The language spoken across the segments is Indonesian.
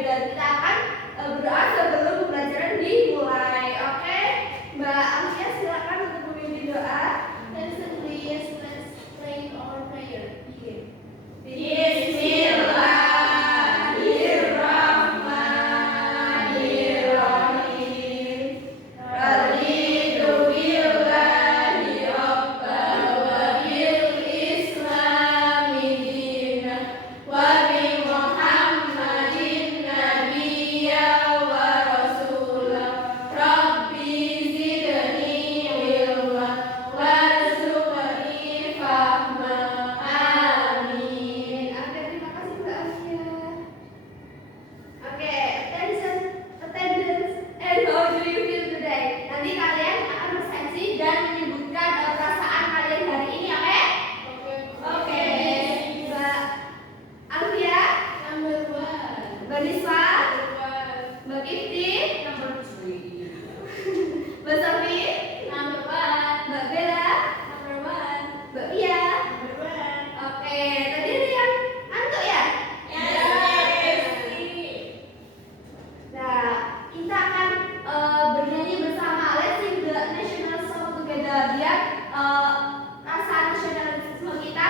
dan kita akan berdoa sebelum pembelajaran dimulai. Oke, Mbak Alfia silakan untuk memimpin doa. Please, let's pray our prayer. Begin. Bismillahirrahmanirrahim. Raditu billahi rabban wa bil islami dinan wa bi Muhammadin nabiyyan wa rasulan. Rabbi zidni ilman warzuqni fahma. Amin. Oke, terima kasih Mbak Alfia. Oke, attendance, and how do you feel today? Nanti kalian akan bersaksi dan menyebutkan perasaan kalian hari ini, oke? Oke. Mbak Alfia, Number 1. Mbak Niswa, Mbak Kifti, Number 3. Mbak Sofi, Number 1. Mbak Bella, Number 1. Mbak Pia. Number 1. Oke, tadi ada yang ngantuk ya? Nah, kita akan bernyanyi bersama. Let's sing the national song together biar rasa nasionalisme kita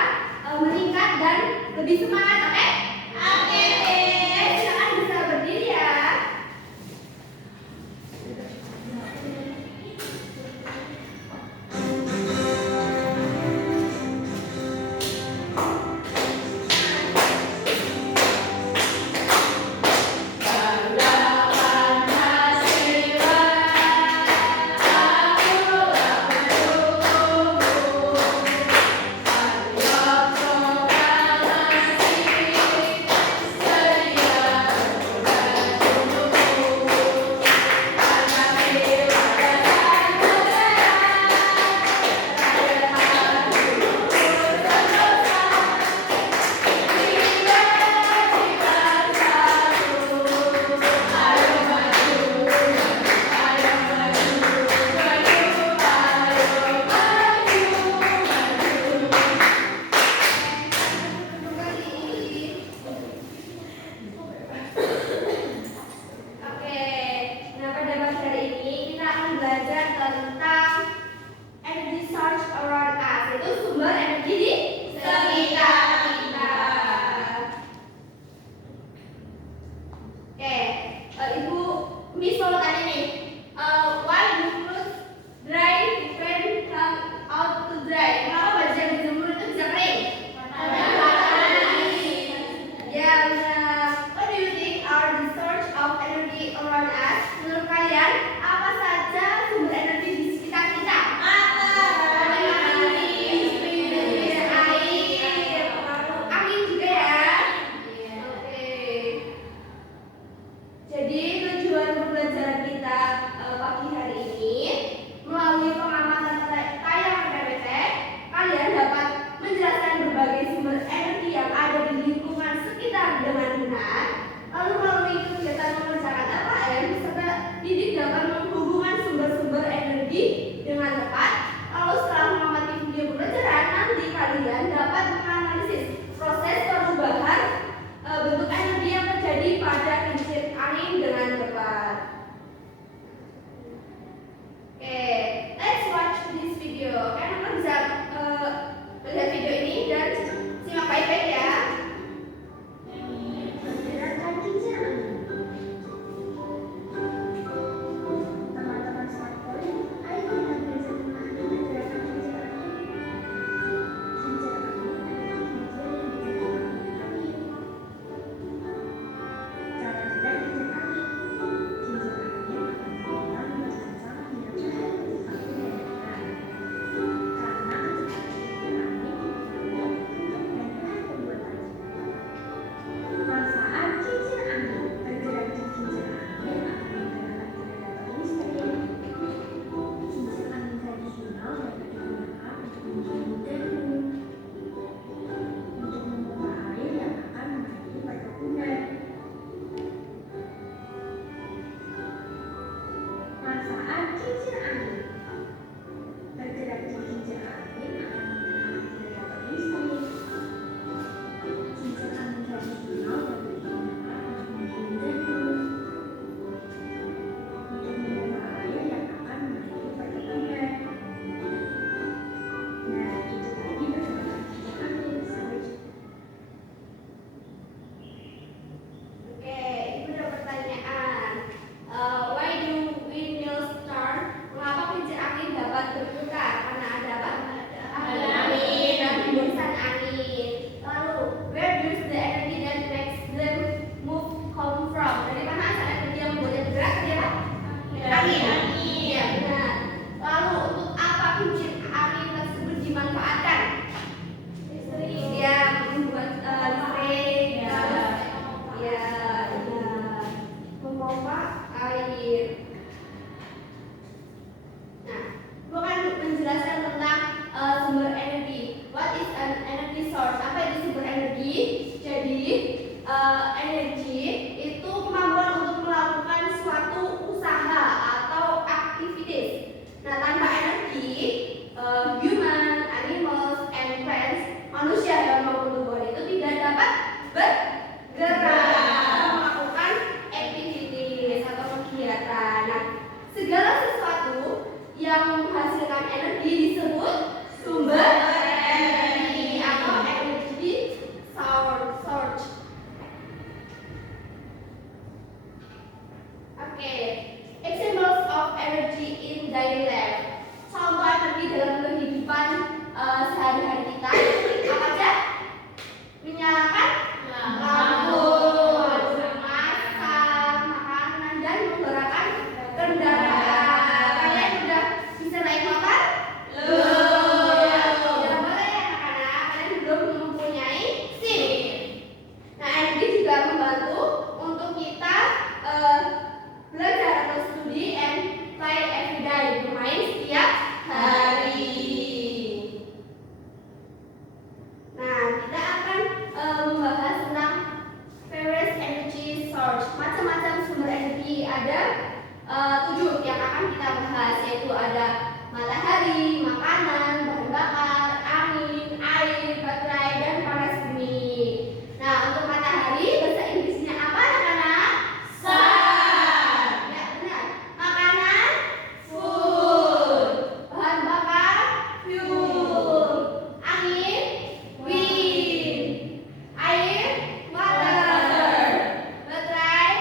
meningkat dan lebih semangat, oke? Oke. Silakan bisa berdiri ya. Oke, nah pada pagi hari ini kita akan belajar tentang energy source around us, yaitu sumber energi di sekitar kita. Oke, Ibu Miss mau tanya nih, why do clothes dry depend out to dry? Kenapa baju yang dijemur itu bisa kering? Ya benar. What do you think are the source of energy around us? Menurut kalian apa saja sumber energi di sekitar kita? Matahari, air, angin juga ya. Oke. Jadi tujuan pembelajaran kita daily life. Contoh energi dalam kehidupan sehari-hari kita apa aja? Menyalakan lampu, masak, makanan, dan menggerakkan kendaraan. Kalian udah bisa naik motor? Belum boleh ya anak-anak, kalian belum mempunyai SIM. Nah, energi juga membantu untuk kita belajar atau studi and play every day, bermain setiap hari. Nah, kita akan membahas tentang various energy source. Macam-macam sumber energi ada 7 yang akan kita bahas, yaitu ada matahari, makanan, bahan bakar, angin, air, baterai, dan panas bumi. Nah, untuk matahari bahasa Inggrisnya apa anak-anak? Sun. Ya, benar. Makanan food. Bahan bakar fuel. Angin wind. Air water. Baterai.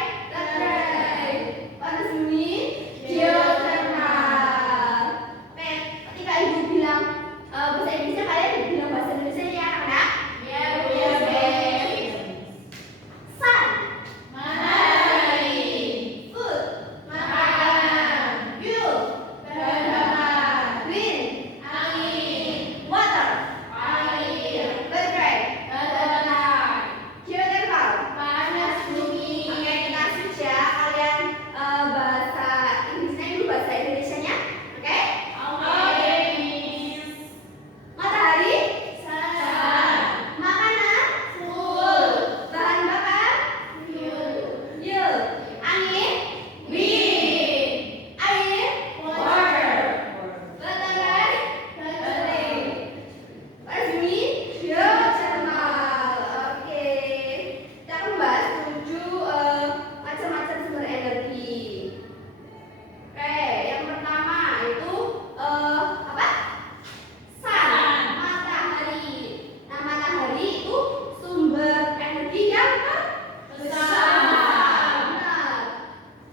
Panas bumi geothermal. Ketika ibu bilang bahasa Inggrisnya, kalian bilang bahasa Indonesia ya anak-anak? Sun, matahari. Food, makanan. Fuel, bahan bakar. Wind, angin. Water, air. Baterai, baterai. Geothermal, panas bumi. Oke, kita switch ya. Kalian bahasa Inggrisnya dulu, bahasa Indonesianya. Oke? Matahari, sun. Makanan, food. Bahan bakar, fuel. Angin, wind. Air, water. Baterai, panas bumi, geothermal. Oke, kita akan membahas 7 macam-macam sumber energi. Oke, yang pertama itu apa? Sun, matahari. Nah, matahari itu sumber energi yang besar.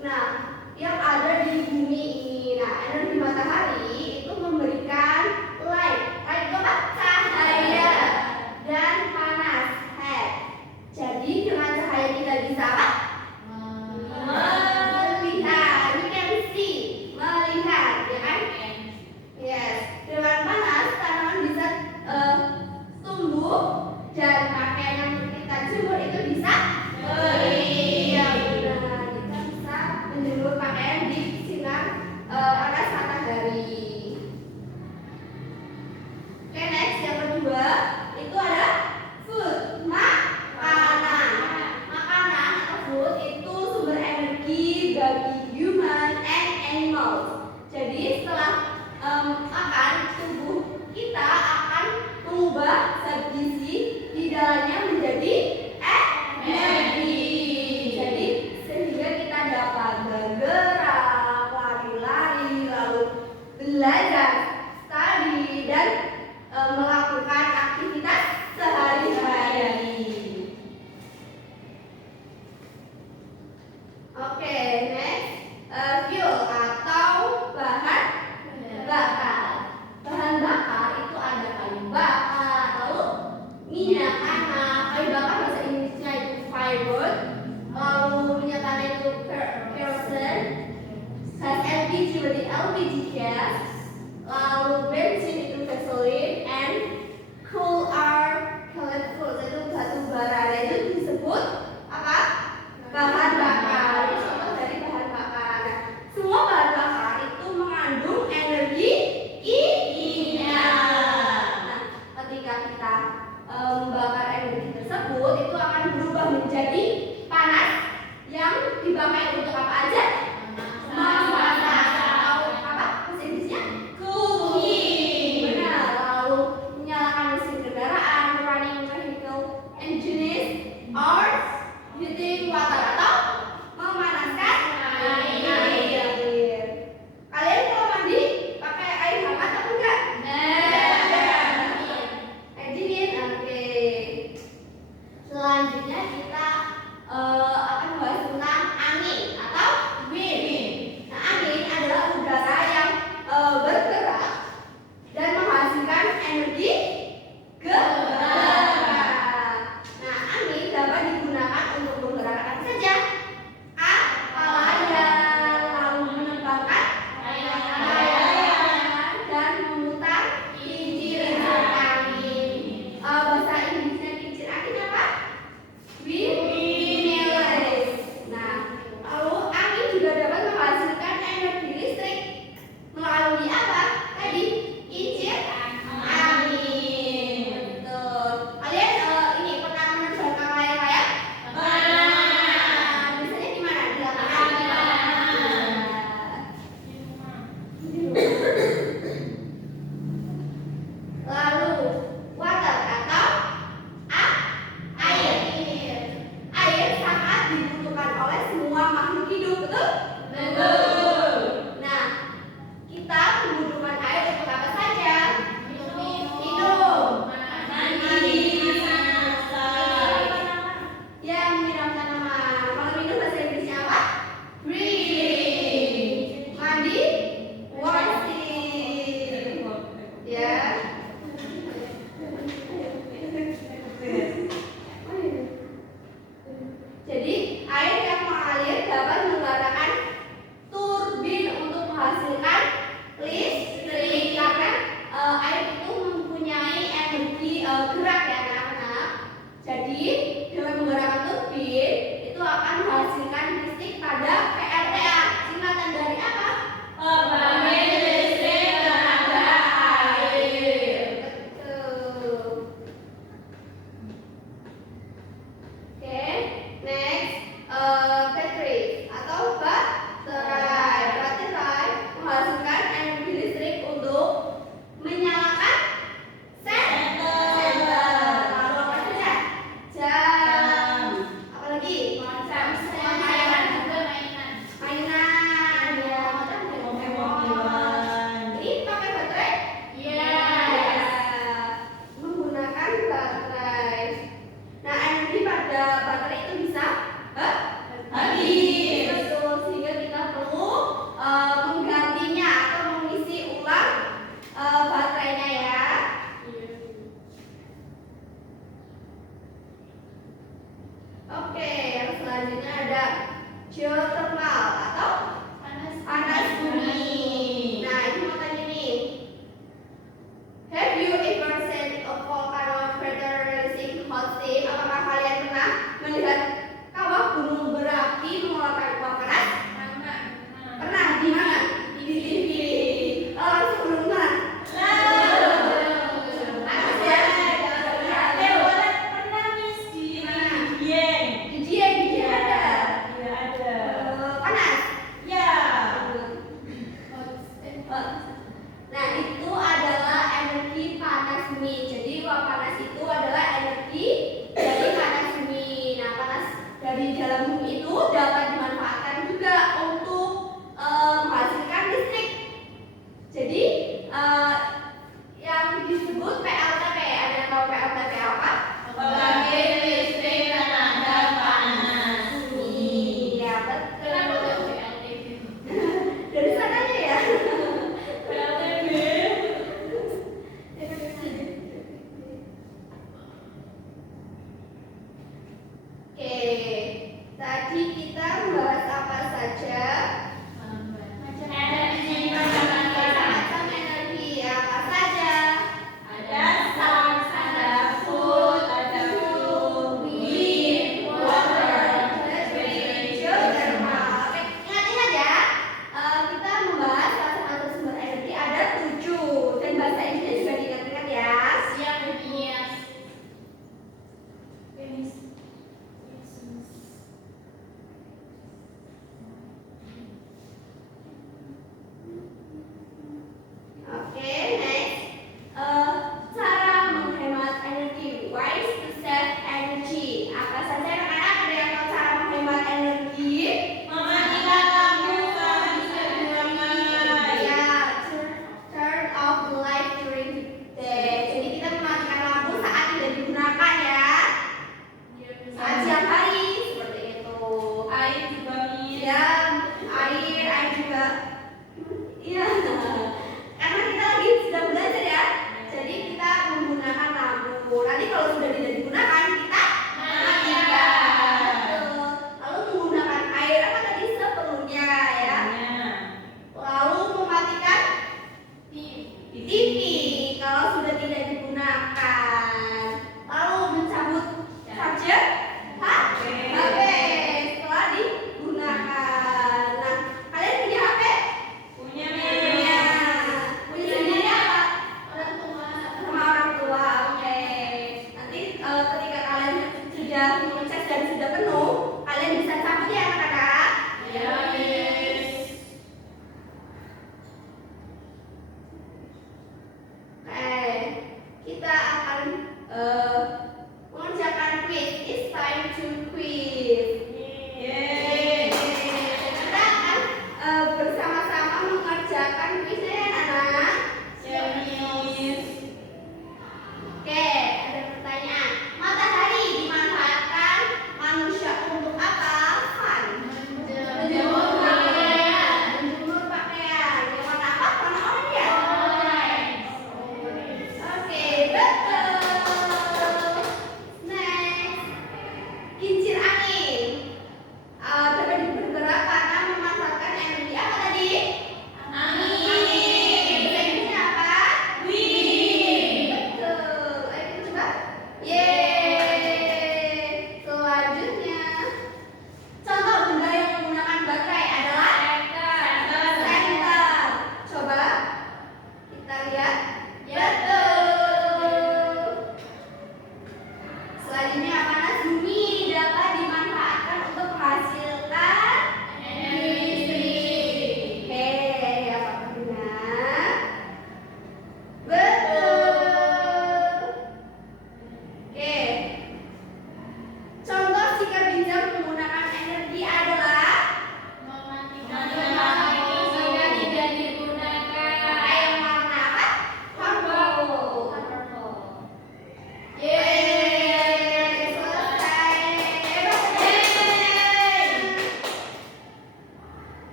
Nah, yang ada di bumi ini. Nah, energi matahari itu memberikan light. Light itu apa? Cahaya dan panas, heat. Jadi dengan cahaya kita bisa apa? Melihat. We can see. Melihat, ya kan? Yes. Dengan panas tanaman bisa tumbuh dan pakaian yang kita jemur itu bisa kering. Nah, kita bisa menjemur pakaian di sinar panas matahari. Oke, next yang kedua itu ada food, makanan. Makanan atau food itu sumber energi bagi human and animals. Jadi setelah makan, tubuh kita akan mengubah zat gizi di dalamnya menjadi energi. Jadi sehingga kita dapat bergerak, lari-lari, lalu belajar, study, dan melakukan aktivitas sehari-hari. Oke, next fuel atau bahan bakar. Bahan bakar itu ada kayu bakar, lalu minyak tanah. Kayu bakar bahasa Inggrisnya itu firewood, lalu minyak tanah itu kerosene, gas LPG berarti LPG gas, lalu bensin itu gasoline, and coal are pellet fuels itu batu bara. Nah, itu disebut apa? Bahan bakar. Ini contoh dari bahan bakar. Nah, semua bahan bakar itu mengandung energi kimia. Nah, ketika kita membakar energi tersebut, itu akan berubah menjadi panas yang dipakai untuk apa aja? Memasak atau apa? Bahasa Inggrisnya cooking. Benar. Lalu menyalakan mesin betul? Betul. Nah, kita membutuhkan air untuk apa saja? Minum. Mandi. Ya, menyiram tanaman. Kalau minum bahasa Inggrisnya apa? Drink. Mandi, washing. Ya. Jadi, air yang mengalir dapat menggerakkan turbin untuk menghasilkan listrik karena air itu mempunyai energi gerak ya anak-anak. Jadi, dengan menggerakkan turbin itu akan menghasilkan listrik pada PLTA. Singkatan dari apa? Pembangkit listrik tenaga air. Betul. Oke, next battery atau baterai. Baterai menghasilkan energi listrik untuk menyalakan senter. Lalu apa saja? Jam. Apalagi? Mainan juga mainan. Mainan. Ya, ini pakai baterai? Iya. Menggunakan baterai. Nah, energi pada baterai itu bisa habis. Betul, sehingga kita perlu menggantinya atau mengisi ulang baterainya ya. Oke, yang selanjutnya ada geothermal atau panas bumi. Nah, ini mau tanya nih. Have you ever seen a volcano crater releasing hot steam? Apakah kalian pernah melihat kawah gunung berapi mengeluarkan uap panas? Pernah? Di mana? Di TV. Langsung belum pernah? Panas ya? Di Dieng ada.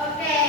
Oke,